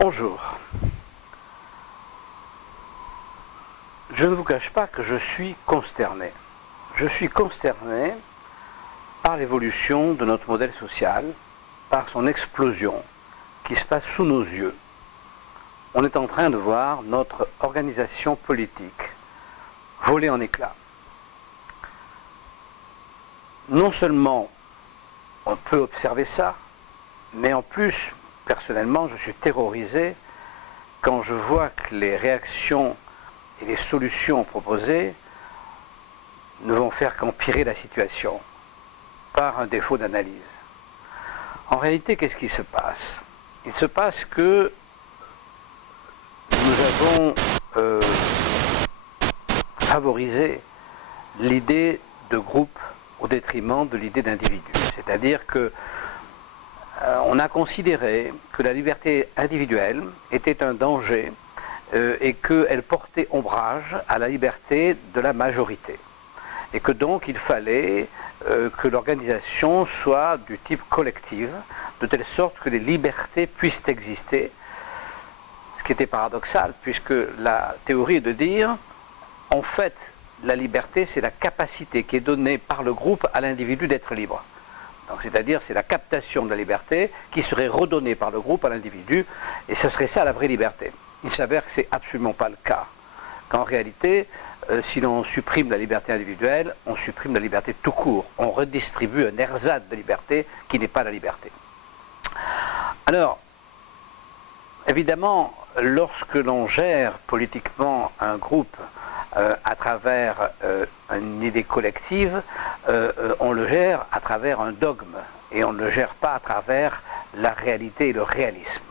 Bonjour. Je ne vous cache pas que je suis consterné. Je suis consterné par l'évolution de notre modèle social, par son explosion qui se passe sous nos yeux. On est en train de voir notre organisation politique voler en éclats. Non seulement on peut observer ça, mais en plus, personnellement, je suis terrorisé quand je vois que les réactions et les solutions proposées ne vont faire qu'empirer la situation par un défaut d'analyse. En réalité, qu'est-ce qui se passe? Il se passe que nous avons favorisé l'idée de groupe au détriment de l'idée d'individu. C'est-à-dire que on a considéré que la liberté individuelle était un danger et qu'elle portait ombrage à la liberté de la majorité. Et que donc il fallait que l'organisation soit du type collective, de telle sorte que les libertés puissent exister, ce qui était paradoxal, puisque la théorie est de dire, en fait, la liberté, c'est la capacité qui est donnée par le groupe à l'individu d'être libre. Donc, c'est-à-dire, c'est la captation de la liberté qui serait redonnée par le groupe à l'individu, et ce serait ça la vraie liberté. Il s'avère que ce n'est absolument pas le cas. Qu'en réalité, si l'on supprime la liberté individuelle, on supprime la liberté tout court. On redistribue un ersatz de liberté qui n'est pas la liberté. Alors, évidemment, lorsque l'on gère politiquement un groupe à travers une idée collective, on le gère à travers un dogme et on ne le gère pas à travers la réalité et le réalisme.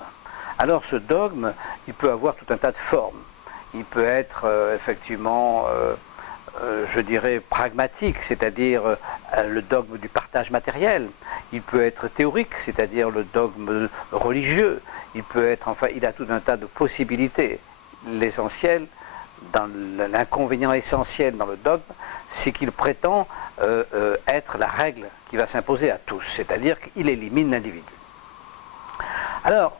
Alors ce dogme, il peut avoir tout un tas de formes. Il peut être effectivement, je dirais, pragmatique, c'est-à-dire le dogme du partage matériel. Il peut être théorique, c'est-à-dire le dogme religieux. Il peut être, enfin, il a tout un tas de possibilités. L'essentiel, l'inconvénient essentiel dans le dogme, c'est qu'il prétend être la règle qui va s'imposer à tous, c'est-à-dire qu'il élimine l'individu. Alors,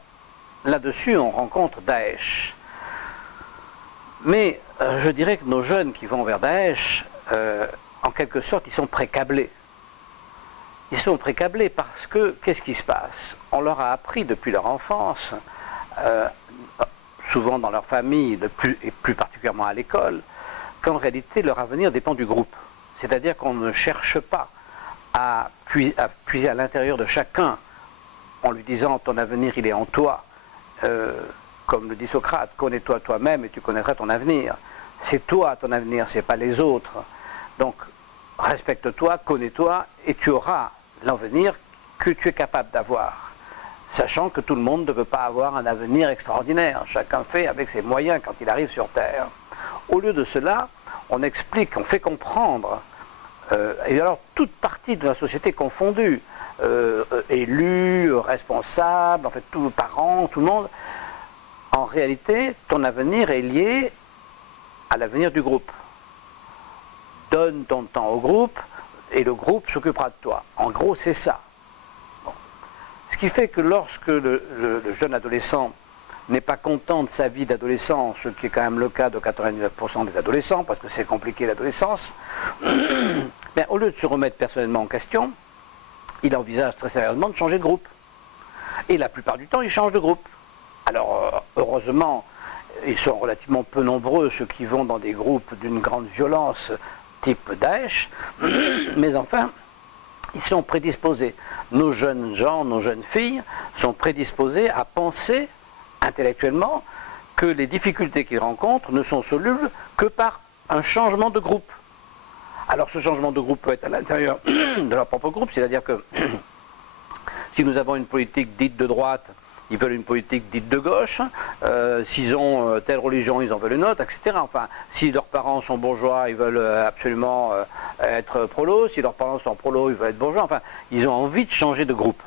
là-dessus, on rencontre Daesh. Mais je dirais que nos jeunes qui vont vers Daesh, en quelque sorte, ils sont précablés. Ils sont précablés parce que, qu'est-ce qui se passe? On leur a appris depuis leur enfance, souvent dans leur famille, et plus particulièrement à l'école, qu'en réalité leur avenir dépend du groupe. C'est-à-dire qu'on ne cherche pas à puiser à l'intérieur de chacun en lui disant ton avenir il est en toi, comme le dit Socrate, connais-toi toi-même et tu connaîtras ton avenir. C'est toi ton avenir, c'est pas les autres. Donc respecte-toi, connais-toi et tu auras l'avenir que tu es capable d'avoir. Sachant que tout le monde ne peut pas avoir un avenir extraordinaire. Chacun fait avec ses moyens quand il arrive sur Terre. Au lieu de cela, on explique, on fait comprendre, et alors toute partie de la société confondue, élus, responsables, en fait tous les parents, tout le monde, en réalité, ton avenir est lié à l'avenir du groupe. Donne ton temps au groupe et le groupe s'occupera de toi. En gros, c'est ça. Ce qui fait que lorsque le jeune adolescent n'est pas content de sa vie d'adolescent, ce qui est quand même le cas de 99% des adolescents, parce que c'est compliqué l'adolescence, ben, au lieu de se remettre personnellement en question, il envisage très sérieusement de changer de groupe. Et la plupart du temps, il change de groupe. Alors, heureusement, ils sont relativement peu nombreux, ceux qui vont dans des groupes d'une grande violence, type Daesh, mais enfin, ils sont prédisposés. Nos jeunes gens, nos jeunes filles sont prédisposés à penser intellectuellement que les difficultés qu'ils rencontrent ne sont solubles que par un changement de groupe. Alors ce changement de groupe peut être à l'intérieur de leur propre groupe, c'est-à-dire que si nous avons une politique dite de droite, ils veulent une politique dite de gauche, s'ils ont telle religion, ils en veulent une autre, etc. Enfin, si leurs parents sont bourgeois, ils veulent absolument être prolos, si leurs parents sont prolos, ils veulent être bourgeois, enfin, ils ont envie de changer de groupe.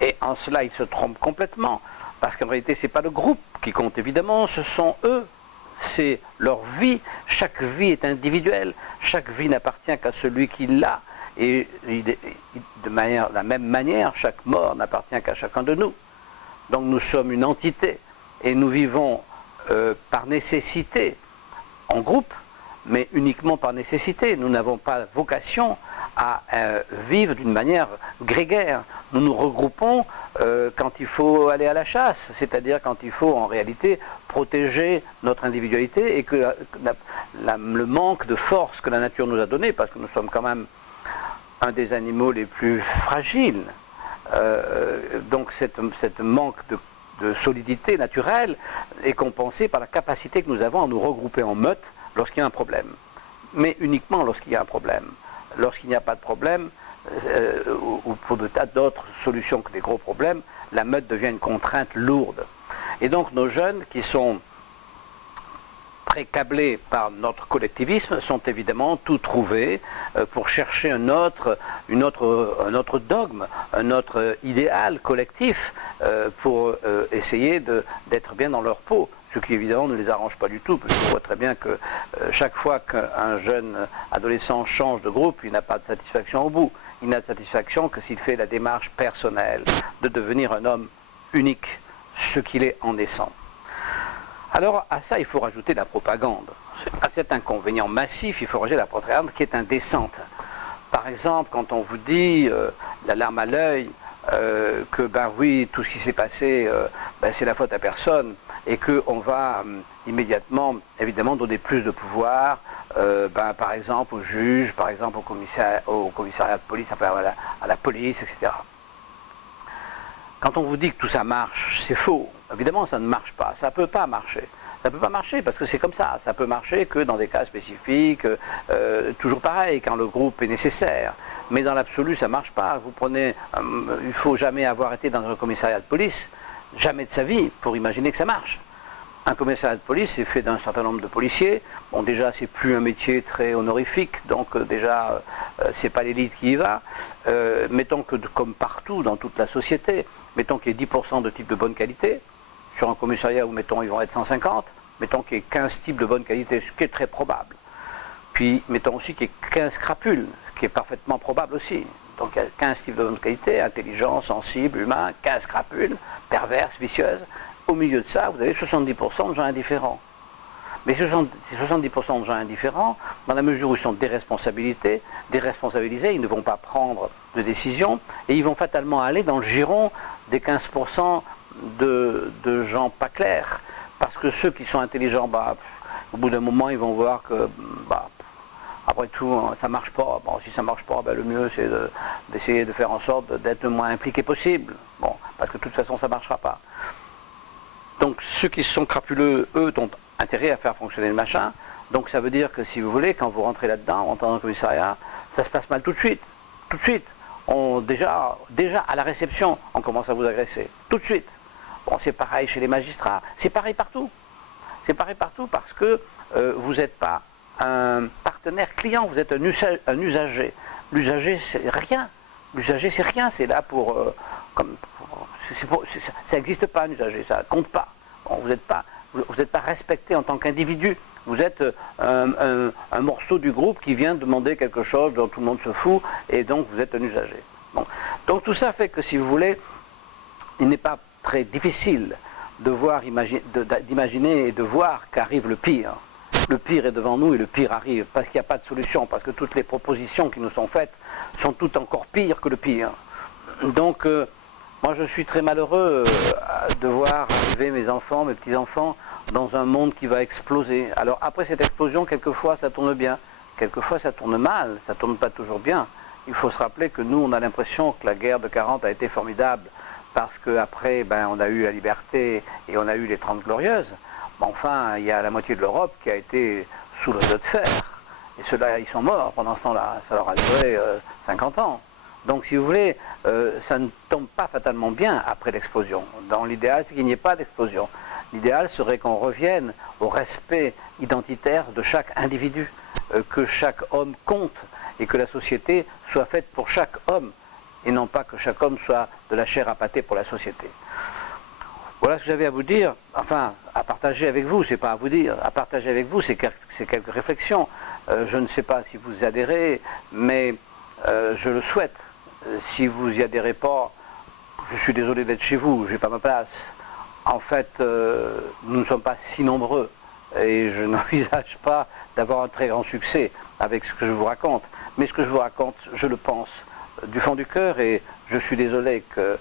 Et en cela, ils se trompent complètement, parce qu'en réalité, ce n'est pas le groupe qui compte, évidemment, ce sont eux. C'est leur vie, chaque vie est individuelle, chaque vie n'appartient qu'à celui qui l'a, et de la même manière, chaque mort n'appartient qu'à chacun de nous. Donc nous sommes une entité, et nous vivons par nécessité en groupe, mais uniquement par nécessité. Nous n'avons pas vocation à vivre d'une manière grégaire. Nous nous regroupons quand il faut aller à la chasse, c'est-à-dire quand il faut en réalité protéger notre individualité et que le manque de force que la nature nous a donné, parce que nous sommes quand même un des animaux les plus fragiles, donc cette manque de solidité naturelle est compensée par la capacité que nous avons à nous regrouper en meute lorsqu'il y a un problème, mais uniquement lorsqu'il y a un problème. Lorsqu'il n'y a pas de problème, ou pour de tas d'autres solutions que des gros problèmes, la meute devient une contrainte lourde. Et donc nos jeunes qui sont très câblés par notre collectivisme sont évidemment tout trouvés pour chercher un autre dogme, un autre idéal collectif pour essayer d'être bien dans leur peau. Ce qui évidemment ne les arrange pas du tout, parce qu'on voit très bien que chaque fois qu'un jeune adolescent change de groupe, il n'a pas de satisfaction au bout. Il n'a de satisfaction que s'il fait la démarche personnelle de devenir un homme unique, ce qu'il est en naissant. Alors à ça, il faut rajouter la propagande. À cet inconvénient massif, il faut rajouter la propagande qui est indécente. Par exemple, quand on vous dit la larme à l'œil, que ben oui, tout ce qui s'est passé, c'est la faute à personne, et qu'on va immédiatement, évidemment, donner plus de pouvoir, par exemple au juge, par exemple au commissariat de police, à la police, etc. Quand on vous dit que tout ça marche, c'est faux. Évidemment, ça ne marche pas, ça ne peut pas marcher. Ça ne peut pas marcher parce que c'est comme ça. Ça peut marcher que dans des cas spécifiques, toujours pareil, quand le groupe est nécessaire. Mais dans l'absolu, ça ne marche pas. Vous prenez, il ne faut jamais avoir été dans un commissariat de police, jamais de sa vie, pour imaginer que ça marche. Un commissariat de police est fait d'un certain nombre de policiers. Bon, déjà, c'est plus un métier très honorifique, donc déjà, c'est pas l'élite qui y va. Mettons que, comme partout dans toute la société, mettons qu'il y ait 10% de types de bonne qualité. Sur un commissariat où, mettons, ils vont être 150, mettons qu'il y ait 15 types de bonne qualité, ce qui est très probable. Puis, mettons aussi qu'il y ait 15 crapules, ce qui est parfaitement probable aussi. Donc, il y a 15 types de bonne qualité, intelligents, sensibles, humains, 15 crapules, perverses, vicieuses. Au milieu de ça, vous avez 70% de gens indifférents. Mais ces 70% de gens indifférents, dans la mesure où ils sont déresponsabilisés, ils ne vont pas prendre de décision et ils vont fatalement aller dans le giron des 15% de gens pas clairs. Parce que ceux qui sont intelligents, au bout d'un moment, ils vont voir que, après tout, ça ne marche pas. Bon, si ça ne marche pas, le mieux, c'est d'essayer de faire en sorte d'être le moins impliqué possible. Bon, parce que de toute façon, ça ne marchera pas. Donc, ceux qui sont crapuleux, eux, ont intérêt à faire fonctionner le machin. Donc, ça veut dire que, si vous voulez, quand vous rentrez là-dedans, en tant que commissariat, ça se passe mal tout de suite. Tout de suite. Déjà, à la réception, on commence à vous agresser. Tout de suite. Bon, c'est pareil chez les magistrats. C'est pareil partout. C'est pareil partout parce que vous n'êtes pas un partenaire client, vous êtes un usager. L'usager, c'est rien. L'usager, c'est rien. C'est là pour... ça n'existe pas un usager, ça ne compte pas. Bon, vous n'êtes pas respecté en tant qu'individu. Vous êtes un morceau du groupe qui vient demander quelque chose dont tout le monde se fout, et donc vous êtes un usager. Bon. Donc tout ça fait que, si vous voulez, il n'est pas très difficile d'imaginer et de voir qu'arrive le pire. Le pire est devant nous et le pire arrive, parce qu'il n'y a pas de solution, parce que toutes les propositions qui nous sont faites sont toutes encore pires que le pire. Donc, moi je suis très malheureux de voir arriver mes enfants, mes petits-enfants, dans un monde qui va exploser. Alors après cette explosion, quelquefois ça tourne bien, quelquefois ça tourne mal, ça ne tourne pas toujours bien. Il faut se rappeler que nous, on a l'impression que la guerre de 40 a été formidable, parce qu'après, on a eu la liberté et on a eu les 30 glorieuses. Mais enfin, il y a la moitié de l'Europe qui a été sous le dos de fer. Et ceux-là, ils sont morts pendant ce temps-là. Ça leur a duré 50 ans. Donc, si vous voulez, ça ne tombe pas fatalement bien après l'explosion. Dans l'idéal, c'est qu'il n'y ait pas d'explosion. L'idéal serait qu'on revienne au respect identitaire de chaque individu, que chaque homme compte et que la société soit faite pour chaque homme, et non pas que chaque homme soit de la chair à pâté pour la société. Voilà ce que j'avais à vous dire, enfin, à partager avec vous, c'est pas à vous dire, à partager avec vous, c'est quelques réflexions. Je ne sais pas si vous y adhérez, mais je le souhaite. Si vous y adhérez pas, je suis désolé d'être chez vous, j'ai pas ma place. En fait, nous ne sommes pas si nombreux et je n'envisage pas d'avoir un très grand succès avec ce que je vous raconte. Mais ce que je vous raconte, je le pense du fond du cœur et je suis désolé que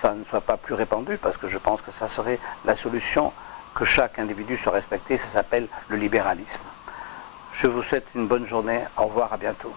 ça ne soit pas plus répandu parce que je pense que ça serait la solution, que chaque individu soit respecté. Ça s'appelle le libéralisme. Je vous souhaite une bonne journée. Au revoir, à bientôt.